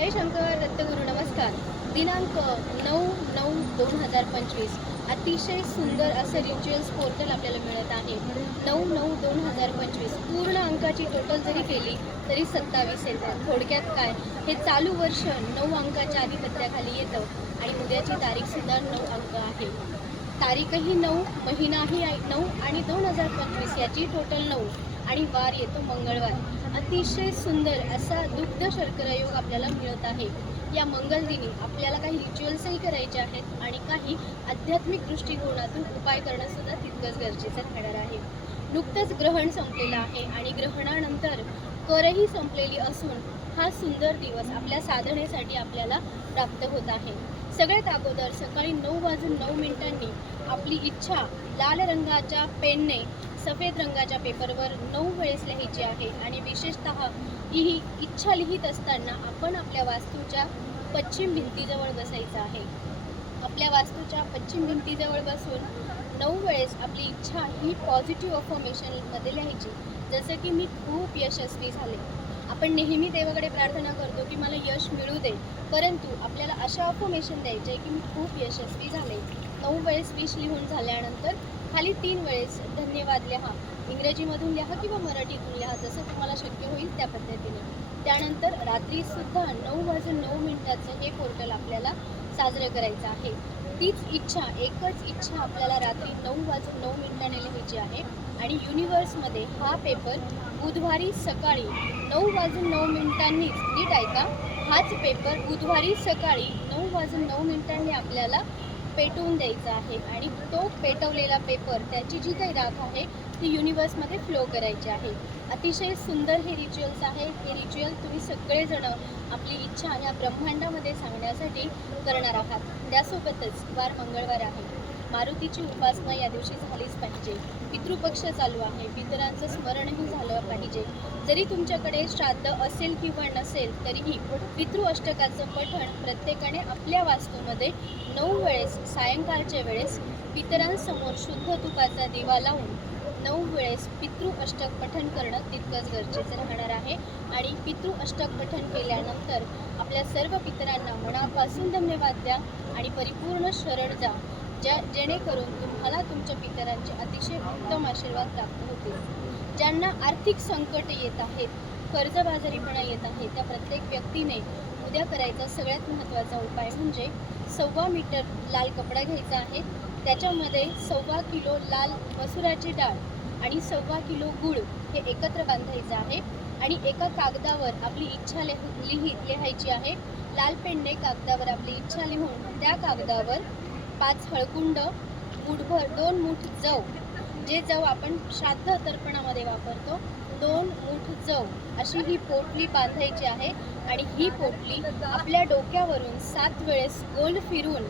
जय शंकर दत्तगुरु नमस्कार. दिनांक 9/9/2025 अतिशय सुंदर असं रिच्युअल्स पोर्टल आपल्याला मिळत आहे. 9/9/2025 पूर्ण अंकाची टोटल जरी केली तरी 27 येतात. थोडक्यात काय, हे चालू वर्ष 9 अंकाच्या आधिपत्याखाली येतं आणि उद्याची तारीखसुद्धा 9 अंक आहे. तारीखही 9, महिनाही 9 आणि 2025 याची टोटल 9 आणि वार येतो मंगळवार. अतिशय सुंदर असा दुग्ध शर्करा योग आपल्याला मिळत आहे. या मंगलदिनी आपल्याला काही रिच्युअल्सही करायचे आहेत आणि काही आध्यात्मिक दृष्टिकोनातून उपाय करणं सुद्धा तितकंच गरजेचं ठरणार आहे. नुकतंच ग्रहण संपलेलं आहे आणि ग्रहणानंतर करही संपलेली असून हा सुंदर दिवस आपल्या साधनेसाठी आपल्याला प्राप्त होत आहे. सगळ्यात अगोदर सकाळी 9:09 आपली इच्छा लाल रंगाच्या पेनने सफेद रंगाच्या पेपरवर 9 वेळेस लिहायची आहे आणि विशेषतः ही इच्छा लिहित असताना आपण आपल्या वास्तूच्या पश्चिम भिंतीजवळ बसायचं आहे. आपल्या वास्तूच्या पश्चिम भिंतीजवळ बसून 9 वेळेस आपली इच्छा ही पॉझिटिव्ह अफर्मेशनमध्ये लिहायची. जसं की मी खूप यशस्वी झाले. आपण नेहमी देवाकडे प्रार्थना करतो की मला यश मिळू दे, परंतु आपल्याला अशा अफर्मेशन द्यायचे की मी खूप यशस्वी झाले. 9 वेळेस विश लिहून झाल्यानंतर खाली 3 वेळेस धन्यवाद लिहा. इंग्रजीमधून लिहा किंवा मराठीतून लिहा, जसं तुम्हाला शक्य होईल त्या पद्धतीने. त्यानंतर रात्रीसुद्धा 9:09 हे पोर्टल आपल्याला साजरं करायचं आहे. तीच इच्छा, एकच इच्छा आपल्याला रात्री 9:09 लिहायची आहे आणि युनिवर्समध्ये हा पेपर बुधवारी सकाळी 9:09 नीट ऐका, हाच पेपर बुधवारी सकाळी 9:09 आपल्याला पेटवून द्यायचा आहे आणि तो पेटवलेला पेपर, त्याची जी काही राख आहे ती युनिवर्समध्ये फ्लो करायची आहे. अतिशय सुंदर हे रिच्युअल्स आहे. हे रिच्युअल तुम्ही सगळेजण आपली इच्छा या ब्रह्मांडामध्ये सांगण्यासाठी करणार आहात. त्यासोबतच वार मंगळवार आहे. मारुतीची उपासना या दिवशी झालीच पाहिजे. पितृपक्ष चालू आहे, पितरांचं स्मरणही झालं पाहिजे. जरी तुमच्याकडे श्राद्ध असेल किंवा नसेल तरीही पितृ अष्टकाचं पठण प्रत्येकाने आपल्या वास्तूमध्ये 9 वेळेस सायंकाळच्या वेळेस पितरांसमोर शुद्ध तुपाचा दिवा लावून 9 वेळेस पितृ अष्टक पठण करणं तितकंच गरजेचं राहणार आहे. आणि पितृ अष्टक पठण केल्यानंतर आपल्या सर्व पितरांना मनापासून धन्यवाद द्या आणि परिपूर्ण शरण जा, जेणेकरून तुम्हाला तुमच्या पितरांचे अतिशय उत्तम आशीर्वाद प्राप्त होतील. ज्यांना आर्थिक संकट येत आहेत, कर्जबाजारीपणा येत आहे, त्या प्रत्येक व्यक्तीने उद्या करायचा सगळ्यात महत्त्वाचा उपाय म्हणजे 1.25 मीटर लाल कपडा घ्यायचा आहे. त्याच्यामध्ये 1.25 किलो लाल मसुराची डाळ आणि 1.25 किलो गूळ हे एकत्र बांधायचं आहे आणि एका कागदावर आपली इच्छा लिहायची आहे. लाल पेनने कागदावर आपली इच्छा लिहून त्या कागदावर 5 हळकुंड, मूठभर 2 मूठ जव, जे जव आपण श्राद्ध तर्पणामध्ये वापरतो, 2 मूठ जव अशी ही पोटली बांधायची आहे आणि ही पोटली आपल्या डोक्यावरून 7 वेळेस गोल फिरून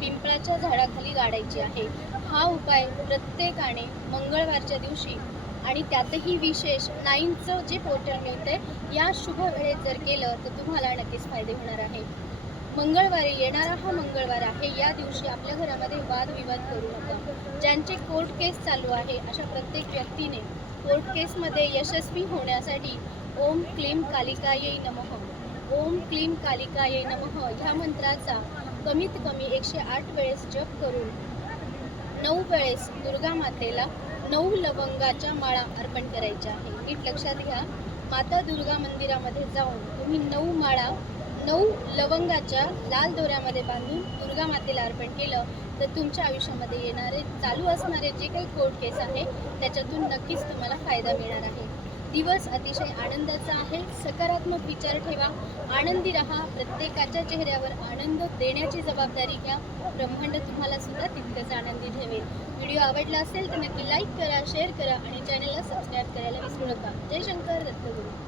पिंपळाच्या झाडाखाली गाडायची आहे. हा उपाय प्रत्येकाने मंगळवारच्या दिवशी आणि त्यातही विशेष 9चं जे पोर्टल मिळते या शुभ वेळेत जर केलं तर तुम्हाला नक्कीच फायदे होणार आहे. मंगळवारी येणारा हा मंगळवार आहे. या दिवशी आपल्या घरामध्ये वादविवाद करू नका. ज्यांचे कोर्ट केस चालू आहे अशा प्रत्येक व्यक्तीने कोर्ट केसमध्ये यशस्वी होण्यासाठी ओम क्लीम कालिकायै नमः, ओम क्लीम कालिकायै नमः ह्या मंत्राचा कमीत कमी 108 वेळेस जप करून 9 वेळेस दुर्गा मातेला 9 लवंगाच्या माळा अर्पण करायच्या आहे. नीट लक्षात घ्या, माता दुर्गा मंदिरामध्ये जाऊन तुम्ही 9 माळा 9 लवंगाच्या लाल दोऱ्यामध्ये बांधून दुर्गा मातेला अर्पण केलं तर तुमच्या आयुष्यामध्ये येणारे चालू असणारे जे काही कोर्ट केस आहे त्याच्यातून नक्कीच तुम्हाला फायदा मिळणार आहे. दिवस अतिशय आनंदाचा आहे. सकारात्मक विचार ठेवा, आनंदी राहा. प्रत्येकाच्या चेहऱ्यावर आनंद देण्याची जबाबदारी घ्या. ब्रह्मांड तुम्हाला सुद्धा तितकंच आनंदी ठेवेल. व्हिडिओ आवडला असेल तर नक्की लाईक करा, शेअर करा आणि चॅनलला सबस्क्राईब करायला विसरू नका. जय शंकर दत्तगुरु.